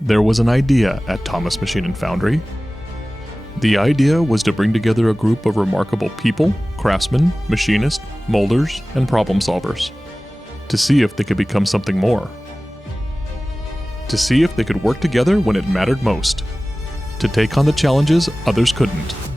There was an idea at Thomas Machine Foundry. The idea was to bring together a group of remarkable people, craftsmen, machinists, molders, and problem solvers, to see if they could become something more. To see if they could work together when it mattered most, to take on the challenges others couldn't.